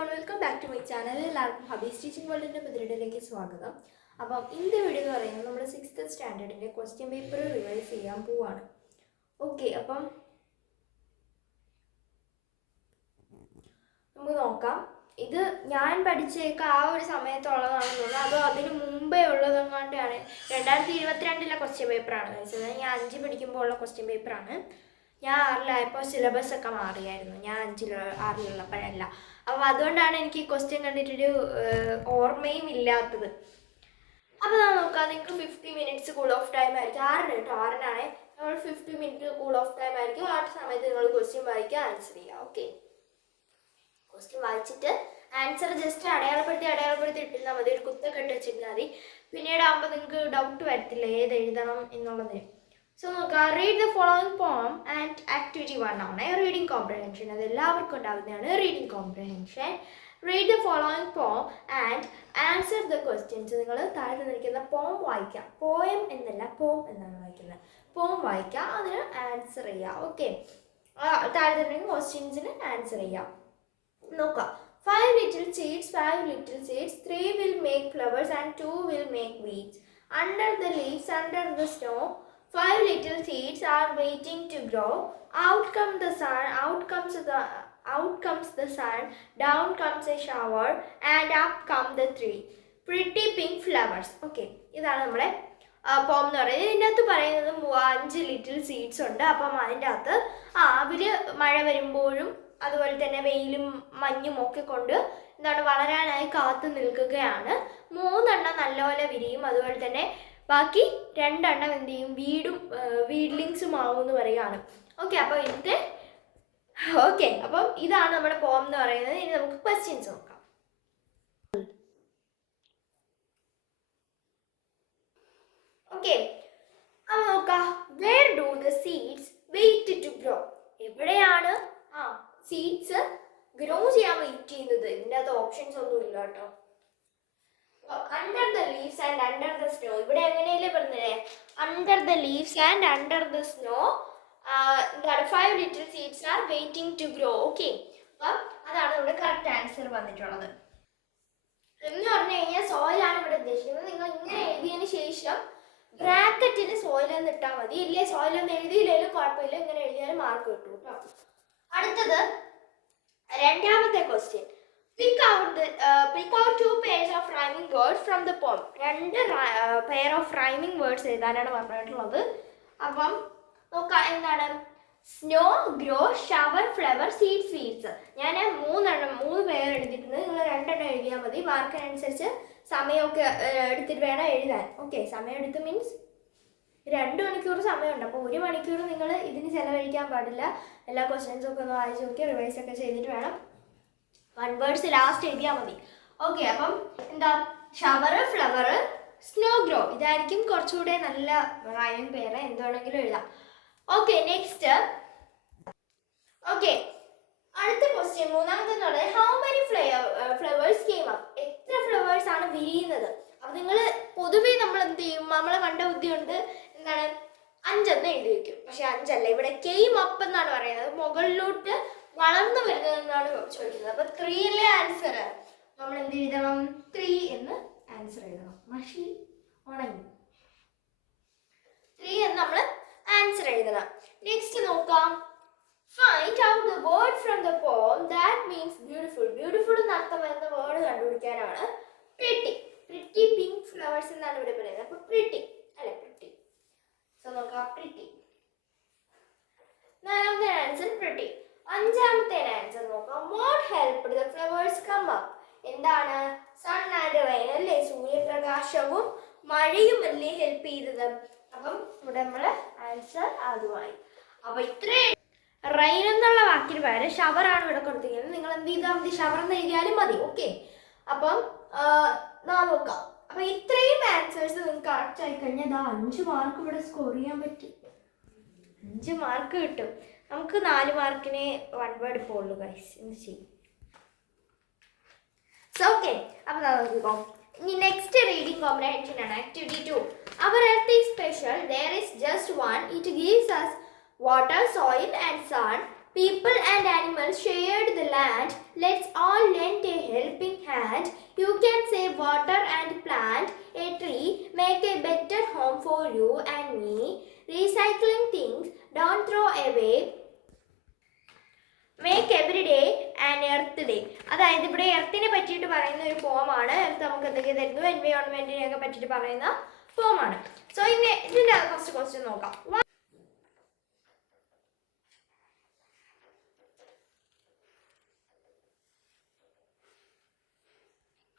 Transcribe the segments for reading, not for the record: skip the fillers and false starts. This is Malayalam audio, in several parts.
everyone, welcome back to my channel. എല്ലാവർക്കും ഹബീസ് ടീച്ചിങ് വേൾഡിൻ്റെ പുതിയതിലേക്ക് സ്വാഗതം. അപ്പം ഇന്നത്തെ വീഡിയോ എന്ന് പറയുന്നത് നമ്മുടെ 6th സ്റ്റാൻഡേർഡിൻ്റെ ക്വസ്റ്റ്യൻ പേപ്പർ റിവൈസ് ചെയ്യാൻ പോവാണ്. ഓക്കെ, അപ്പം നമുക്ക് നോക്കാം. ഇത് ഞാൻ പഠിച്ചേക്ക ആ ഒരു സമയത്തുള്ളതാണെന്ന് തോന്നുന്നു, അതോ അതിന് മുമ്പേ ഉള്ളതെങ്ങാണ്ടാണ്. 2022 ക്വസ്റ്റ്യൻ പേപ്പറാണ് കഴിച്ചത്. ഞാൻ 5 പഠിക്കുമ്പോൾ ഉള്ള ക്വസ്റ്റ്യൻ പേപ്പറാണ്. ഞാൻ 6 സിലബസ് ഒക്കെ മാറിയായിരുന്നു. ഞാൻ 6 അപ്പോൾ അതുകൊണ്ടാണ് എനിക്ക് ക്വസ്റ്റ്യൻ കണ്ടിട്ടൊരു ഓർമ്മയും ഇല്ലാത്തത്. അപ്പോൾ ഞാൻ നോക്കാം, നിങ്ങൾക്ക് 50 മിനിറ്റ്സ് കൂൾ ഓഫ് ടൈം ആയിരിക്കും. 6 കേട്ടോ, 6 നമ്മൾ 50 മിനിറ്റ് കൂൾ ഓഫ് ടൈം ആയിരിക്കും. ആ സമയത്ത് നിങ്ങൾ ക്വസ്റ്റ്യൻ വായിക്കുക, ആൻസർ ചെയ്യുക. ഓക്കെ, ക്വസ്റ്റ്യൻ വായിച്ചിട്ട് ആൻസർ ജസ്റ്റ് അടയാളപ്പെടുത്തി ഇട്ടിരുന്നാൽ മതി. ഒരു കുത്തൊക്കെ ഇട്ട് വെച്ചിരുന്നാൽ മതി. പിന്നീട് ആകുമ്പോൾ നിങ്ങൾക്ക് ഡൗട്ട് വരത്തില്ല ഏത് എഴുതണം എന്നുള്ളതിന്. സോ നോക്കാം, read the following poem and activity 1 ആണ് റീഡിങ് കോംപ്രഹെൻഷൻ. അത് എല്ലാവർക്കും ഉണ്ടാകുന്നതാണ് reading comprehension. Read the following poem and answer the questions. നിങ്ങൾ താഴെ തന്നിരിക്കുന്ന പോം വായിക്കുക. പോയം എന്നല്ല, പോം എന്നാണ് വായിക്കുന്നത്. പോം വായിക്കുക, അതിന് ആൻസർ ചെയ്യുക. ഓക്കെ, താഴെ തന്നിരിക്കുന്ന ക്വസ്റ്റ്യൻസിന് ആൻസർ ചെയ്യുക. നോക്കാം, 5 little seeds, 3 will make flowers and 2 will make weeds. Under the leaves, under the snow, 5 little seeds are waiting to grow. Out comes the sun, out comes the sun, down comes a shower, and up come the 3 pretty pink flowers. Okay, ഇതാണ് നമ്മുടെ പോം എന്ന് പറയുന്നത്. ഇതിൻ്റെ അകത്ത് പറയുന്നത് 5 ലിറ്റിൽ സീഡ്സ് ഉണ്ട്. അപ്പം അതിൻ്റെ അകത്ത് അവർ മഴ വരുമ്പോഴും അതുപോലെ തന്നെ വെയിലും മഞ്ഞും ഒക്കെ കൊണ്ട് എന്താണ് വളരാനായി കാത്തു നിൽക്കുകയാണ്. 3 നല്ലപോലെ വിരിയും. അതുപോലെ തന്നെ ബാക്കി 2 എന്ത് ചെയ്യും, വീഡ്ലിങ്സും ആവും എന്ന് പറയുകയാണ്. ഓക്കെ, അപ്പോൾ അപ്പം ഇതാണ് നമ്മുടെ പോം എന്ന് പറയുന്നത്. ഇനി നമുക്ക് ക്വസ്റ്റ്യൻസ് നോക്കാം. ഓക്കെ, അപ്പോൾ നോക്കാം, where do the seeds wait to grow. എവിടെയാണ് സീഡ്സ് ഗ്രോ ചെയ്യാൻ വെയിറ്റ് ചെയ്യുന്നത്? ഇതിൻ്റെ അകത്ത് ഓപ്ഷൻസ് ഒന്നും ഇല്ല കേട്ടോ. Under the leaves and under the snow. ഇവിടെ എങ്ങനെയല്ലേ പറഞ്ഞേ, under the leaves and under the snow 5 little seeds are waiting to grow. Okay, അപ്പം അതാണ് ഇവിടെ കറക്റ്റ് ആൻസർ വന്നിട്ടുള്ളത്. എന്ന് പറഞ്ഞു കഴിഞ്ഞാൽ സോയിലാണ് ഇവിടെ ഉദ്ദേശിക്കുന്നത്. നിങ്ങൾ ഇങ്ങനെ എഴുതിയതിന് ശേഷം ബ്രാക്കറ്റിന് സോയിൽ എന്ന് ഇട്ടാൽ മതി. ഇല്ലേ സോയിൽ എന്ന് എഴുതിയില്ലെങ്കിലും കുഴപ്പമില്ല, ഇങ്ങനെ എഴുതിയാലും മാർക്ക് കിട്ടും കേട്ടോ. അടുത്തത് 2ാമത്തെ question. Pick out 2 pairs of rhyming words from the poem. 2 pair of rhyming words എഴുതാനാണ് പറഞ്ഞിട്ടുള്ളത്. അപ്പം നോക്കാം, എന്താണ് snow, grow, shower, flower, seeds, weeds. ഞാൻ 3 പേർ എടുത്തിട്ടുണ്ട്. നിങ്ങൾ 2 എഴുതിയാൽ മതി. മാർക്കിനനുസരിച്ച് സമയമൊക്കെ എടുത്തിട്ട് വേണം എഴുതാൻ. ഓക്കെ, സമയം എടുത്ത് മീൻസ് 2 മണിക്കൂർ സമയമുണ്ട്. അപ്പോൾ 1 മണിക്കൂർ നിങ്ങൾ ഇതിന് ചിലവഴിക്കാൻ പാടില്ല. എല്ലാ ക്വസ്റ്റ്യൻസൊക്കെ ഒന്ന് വായിച്ച് നോക്കി റിവൈസ് ഒക്കെ ചെയ്തിട്ട് വേണം. 1 വേർഡ്സ് ലാസ്റ്റ് എഴുതിയാൽ മതി. ഓക്കെ, അപ്പം എന്താ, ഷവർ, ഫ്ലവർ, സ്നോ, ഗ്രോ. ഇതായിരിക്കും കുറച്ചുകൂടെ നല്ല റൈമിംഗ് പേര്. എന്താണെങ്കിലും എഴുതാം. Okay, next. ഓക്കെ, അടുത്ത ക്വസ്റ്റ്യൻ 3ാമത്തെ എന്ന് പറയുന്നത് how many flowers came up. എത്ര ഫ്ലവേഴ്സ് ആണ് വിരിയുന്നത്? അപ്പം നിങ്ങൾ പൊതുവേ നമ്മൾ എന്ത് ചെയ്യും, നമ്മളെ കണ്ട ബുദ്ധി കൊണ്ട് എന്താണ് 5 എഴുതി വയ്ക്കും. പക്ഷെ 5 അല്ല, ഇവിടെ കെയിം അപ്പ് എന്നാണ് പറയുന്നത്. മുകളിലോട്ട് വളർന്നു വരുന്നതെന്നാണ് ചോദിക്കുന്നത്. അപ്പൊ 3 അല്ലേ ആൻസർ. നമ്മൾ എന്ത് എഴുതണം, 3 എന്ന് ആൻസർ എഴുതണം. മഷി ഉണങ്ങി 3 എന്ന് നമ്മൾ ആൻസർ എഴുതണം. നെക്സ്റ്റ് നോക്കാം, find out the word from the poem that means beautiful. Beautiful എന്ന് അർത്ഥം വരുന്ന വേർഡ് കണ്ടുപിടിക്കാനാണ്. പ്രിറ്റി പിങ്ക് ഫ്ലവേഴ്സ് എന്നാണ് ഇവിടെ പറയുന്നത്. അപ്പൊ പ്രിറ്റി അല്ലെ, പ്രിറ്റി. സോ നോക്കാം, പ്രിറ്റി. 4ാമത്തെ ആൻസർ പ്രിറ്റി. 5ാമത്തെ ആൻസർ നോക്കാം, what helped the flowers come up. എന്താണ്, സൺ ആൻഡ് റെയിൻ അല്ലേ, സൂര്യപ്രകാശവും മഴയും അല്ലേ ഹെൽപ്പ് ചെയ്തത്. അപ്പം ഇവിടെ നമ്മള് ആൻസർ അതുമായി. അപ്പൊ ഇത്രയും റെയിൻ എന്നുള്ള വാക്കിന് പകരം ഷവർ ആണ് ഇവിടെ കൊടുത്തിരിക്കുന്നത്. നിങ്ങൾ എന്ത് ചെയ്താൽ മതി, ഷവർ എന്ന് എഴുതിയാലും മതി. ഓക്കെ, അപ്പം നോക്കാം. അപ്പൊ ഇത്രയും ആൻസേഴ്സ് നിങ്ങൾക്ക് കറക്റ്റ് ആയി കഴിഞ്ഞാൽ 5 മാർക്ക് ഇവിടെ സ്കോർ ചെയ്യാൻ പറ്റും. 5 മാർക്ക് കിട്ടും. നമുക്ക് 4 മാർക്കിന് 1 വേർഡ് ഇപ്പോൾ ഉള്ളൂ ഗൈസ്. എന്ത് ചെയ്യും? സോ ഓക്കെ, അപ്പം നോക്കിക്കോ. ഇനി നെക്സ്റ്റ് റീഡിംഗ് കോംപ്രഹെൻഷൻ ആണ്, activity 2. Our earth is special, there is just one. It gives us water, soil and sun. People and animals shared the land. Let's all lend a helping hand. You can save water and plant a tree. Make a better home for you and me. Recycling things, don't throw away. Make every day and earth day. അതായത് ഇവിടെ എർത്തിനെ പറ്റിയിട്ട് പറയുന്ന ഒരു ഫോമാണ്. എർത്ത് നമുക്ക് എന്തൊക്കെ തരുന്നു, എൻവയോൺമെന്റിനെയൊക്കെ പറ്റിയിട്ട് പറയുന്ന ഫോമാണ്. സോ ഇതിന്റെ ഫസ്റ്റ് ക്വസ്റ്റ്യൻ നോക്കാം.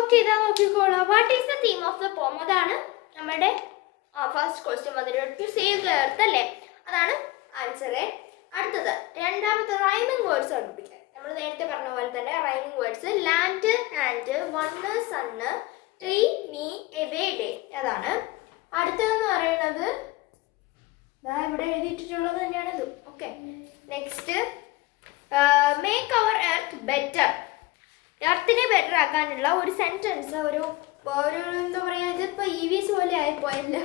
ഓക്കെ, ഇതാ നോക്കിക്കോളാം. What is the theme of the poem? അതാണ് നമ്മുടെ ഫസ്റ്റ് ക്വസ്റ്റ്യൻ വന്നിട്ട് ടു സേവ് ദ എർത്ത് അല്ലേ, അതാണ് ആൻസർ. അടുത്തത് രണ്ടാമത്തെ റൈമിംഗ് വേർഡ്സ് പഠിപ്പിക്കാൻ. നമ്മൾ നേരത്തെ പറഞ്ഞ പോലെ തന്നെ rhyming words land, and, one, sun, tree, me, away, day. അതാണ് അടുത്തതെന്ന് പറയുന്നത് ഇവിടെ എഴുതിയിട്ടുള്ളത് തന്നെയാണ് ഇത്. Okay, next make our earth better. എർത്തിനെ ബെറ്റർ ആക്കാനുള്ള ഒരു സെന്റൻസ്, ഒരു എന്താ പറയുക, ഇതിപ്പോൾ EVS പോലെ ആയിപ്പോയല്ല.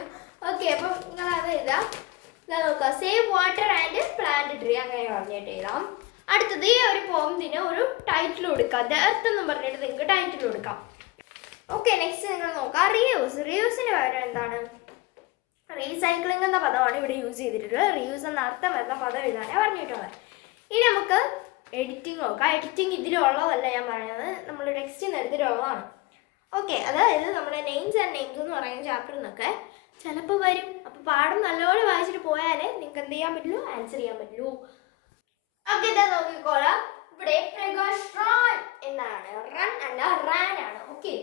ഓക്കെ, അപ്പം നിങ്ങൾ അത് എഴുതാം. നോക്കുക, save water and plant tree, അങ്ങനെ പറഞ്ഞിട്ട് എഴുതാം. അടുത്തത് ഈ ഒരു പോംതിന് ഒരു ടൈറ്റിൽ കൊടുക്കാം. ദ എർത്ത് എന്ന് പറഞ്ഞിട്ട് നിങ്ങൾക്ക് ടൈറ്റിൽ കൊടുക്കാം. ഓക്കെ, നെക്സ്റ്റ് നിങ്ങൾ നോക്കാം റീയൂസ്. റീയൂസിന് പകരം എന്താണ്? റീസൈക്ലിംഗ് എന്ന പദമാണ് ഇവിടെ യൂസ് ചെയ്തിട്ടുള്ളത്. റീയൂസ് എന്ന അർത്ഥം വരുന്ന പദം എഴുതാനേ പറഞ്ഞിട്ടുള്ളത്. ഇനി നമുക്ക് എഡിറ്റിംഗ് നോക്കാം. എഡിറ്റിംഗ് ഇതിലുള്ളതല്ല ഞാൻ പറയുന്നത്, നമ്മൾ ടെക്സ്റ്റിൽ നിന്ന് എടുത്തിട്ടുള്ളതാണ്. ഓക്കെ, അതായത് നമ്മുടെ നെയിംസ് ആൻഡ് നെയിംസ് എന്ന് പറയുന്ന ചാപ്റ്ററിൽ നിന്നൊക്കെ ചിലപ്പോൾ വരും. അപ്പോൾ പാഠം നല്ലപോലെ വായിച്ചിട്ട് പോയാലേ നിങ്ങൾക്ക് എന്ത് ചെയ്യാൻ പറ്റുള്ളൂ, ആൻസർ ചെയ്യാൻ പറ്റുള്ളൂ. ഓക്കെ, ഇതാ നോക്കിക്കോളാം. ഇവിടെ പ്രകാശ് റാൻ എന്നാണ്, റൺ അല്ല റാൻ ആണ്. ഓക്കെ,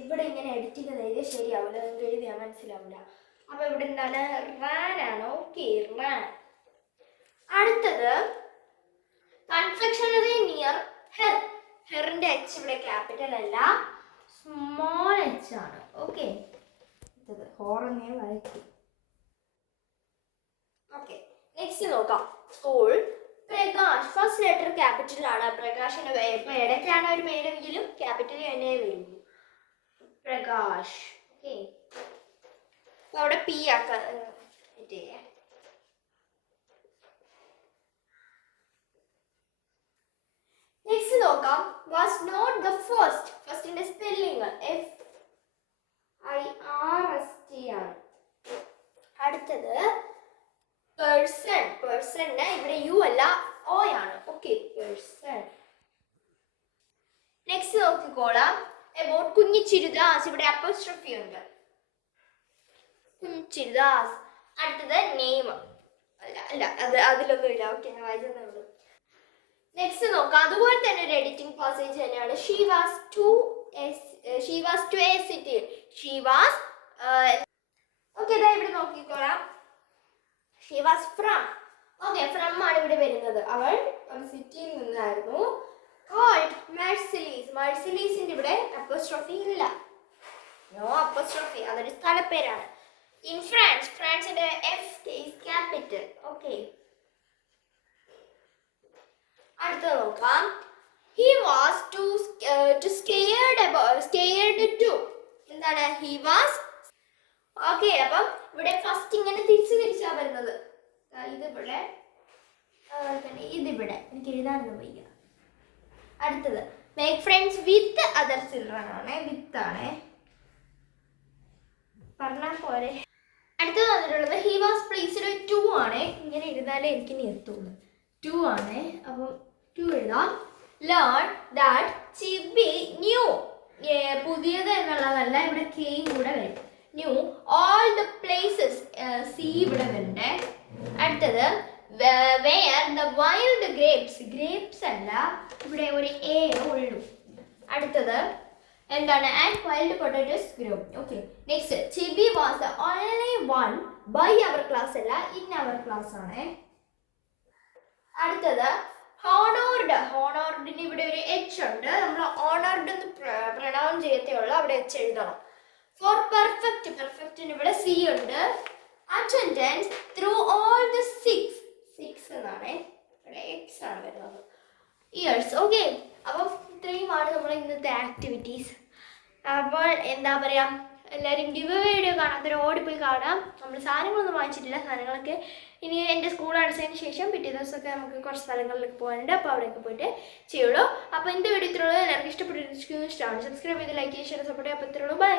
ഇവിടെ ഇങ്ങനെ എഡിറ്റിംഗ് എഴുതിയാൽ ശരിയാവില്ല, നിങ്ങൾക്ക് എഴുതിയാൽ മനസ്സിലാവില്ല. അപ്പോൾ ഇവിടെ എന്താണ്? റാൻ ആണ്. Okay, ran. അടുത്തത് കൺഫെക്ഷണറി നിയർ ഹെർ. ഹെറിന്റെ H ഇവിടെ ക്യാപിറ്റൽ അല്ല, സ്മോൾ h ആണ്. ഓക്കെ, ഹോറന്നെ വരയ്ക്കും. ഓക്കെ, നെക്സ്റ്റ് നോക്കാം. School Prakash, first letter capital ആണ്. പ്രകാശിന്റെ ഇപ്പൊ ഇടയ്ക്കാണ് ഒരു പേരെങ്കിലും ക്യാപിറ്റൽ തന്നെ വരും. പ്രകാശ്. ഓക്കെ, അവിടെ P ആക്കാം. നെക്സ്റ്റ് നോക്കാം. Was not the first. ഫസ്റ്റിന്റെ സ്പെല്ലിംഗ് FIRST ആണ്. അടുത്തത് പേഴ്സൺ. പേഴ്സണ് ഇവിടെ U അല്ല O ആണ്. ഓക്കെ, പേഴ്സൺ. നെക്സ്റ്റ് നോക്കിക്കോളാം. അബൌട്ട് കുഞ്ഞിച്ചിരുദാസ്, ഇവിടെ അപ്പോസ്ട്രോഫി ഉണ്ട്. കുഞ്ഞിച്ചിരുദാസ്. അടുത്തത് നെയിം അല്ല അതിലൊന്നും ഇല്ല. ഓക്കെ, ഞാൻ വായിച്ചതേ ഉള്ളൂ. നെക്സ്റ്റ് നോക്കാം. അതുപോലെ തന്നെ ഒരു എഡിറ്റിംഗ് പാസേജ് തന്നെയാണ്. She was to a city. She was okay, ഇതാ ഇവിടെ നോക്കിക്കോളാം. She was from. Okay, from ആണ് ഇവിടെ വരുന്നത്. അവൾ ഒരു സിറ്റിയിൽ നിന്നായിരുന്നു. Called Marseilles. Marseillesന്റെ ഇവിടെ അപ്പോസ്ട്രോഫി ഇല്ല, നോ അപ്പോസ്ട്രോഫി, അതൊരു സ്ഥലപ്പേരാണ്. In France. ഫ്രാൻസിന്റെ F is capital. ഓക്കെ, അടുത്തത് നോക്കാം. He was too scared to. എന്താണ്? He was. ഓക്കെ, അപ്പം ഇവിടെ ഫസ്റ്റ് ഇങ്ങനെ തിരിച്ചാ വരുന്നത്. ഇതിവിടെ ഇതിവിടെ എനിക്ക് എഴുതാനൊന്നും വയ്യ. അടുത്തത് make friends with other children ആണ്. വിത്ത് ആണ് പറഞ്ഞാൽ പോരെ. അടുത്തത് വന്നിട്ടുള്ളത് ഹി വാസ് പ്ലേസ്ഡ് 2 ആണ്. ഇങ്ങനെ എഴുതാനേ എനിക്ക് നിർത്തുള്ളൂ. 2 ആണ്. അപ്പം 2 എഴുതാം. Learn that Chibi knew. പുതിയത് എന്നുള്ളതല്ല, ഇവിടെ കെയും കൂടെ വരും. Knew all the places. C ഇവിടെ വരണ്ടേ. അടുത്തത് where the wild grapes. Grapes അല്ല, ഇവിടെ ഒരു എ ഉള്ളൂ. അടുത്തത് എന്താണ്? And wild potatoes grow. Okay, next Chibi was the only one by our class അല്ല, ഇൻ അവർ ക്ലാസ് ആണ്. അടുത്തത് ഹോണോർഡ്. ഹോണോർഡിന് ഇവിടെ ഒരു H ഉണ്ട്. നമ്മൾ ഓണർഡ് എന്ന് പ്രൊനൗൺ ചെയ്യത്തേ ഉള്ളൂ, അവിടെ H എഴുതണം. Four perfect. പെർഫെക്റ്റിന് ഇവിടെ C ഉണ്ട്. അറ്റൻഡൻസ് ത്രൂ ഓൾ ദ 6 എന്നാണ്, ഇവിടെ X ആണ് വരുന്നത്. ഇയേഴ്സ്. ഓക്കെ, അപ്പം ഇത്രയുമാണ് നമ്മൾ ഇന്നത്തെ ആക്ടിവിറ്റീസ്. അപ്പോൾ എന്താ പറയുക, എല്ലാവരും ഗിവ് അവേ വീഡിയോ കാണാത്തവർ ഓടിപ്പോയി കാണാം. നമ്മൾ സാധനങ്ങളൊന്നും വാങ്ങിച്ചിട്ടില്ല, സാധനങ്ങളൊക്കെ ഇനി എൻ്റെ സ്കൂൾ അടച്ചതിന് ശേഷം പിറ്റേ ദിവസമൊക്കെ നമുക്ക് കുറച്ച് സ്ഥലങ്ങളിലേക്ക് പോകാനുണ്ട്. അപ്പോൾ അവിടെയൊക്കെ പോയിട്ട് ചെയ്യുള്ളൂ. അപ്പോൾ ഇന്നത്തെ വീഡിയോ ഇത്രയുള്ളൂ. എല്ലാവർക്കും ഇഷ്ടപ്പെട്ടിരിക്കുന്നു. ഇഷ്ടമാണ് സബ്സ്ക്രൈബ് ചെയ്ത് ലൈക്ക് ചെയ്ത് ഷെയർ സപ്പോർട്ട് ചെയ്യാൻ പറ്റുള്ളൂ. ബൈ.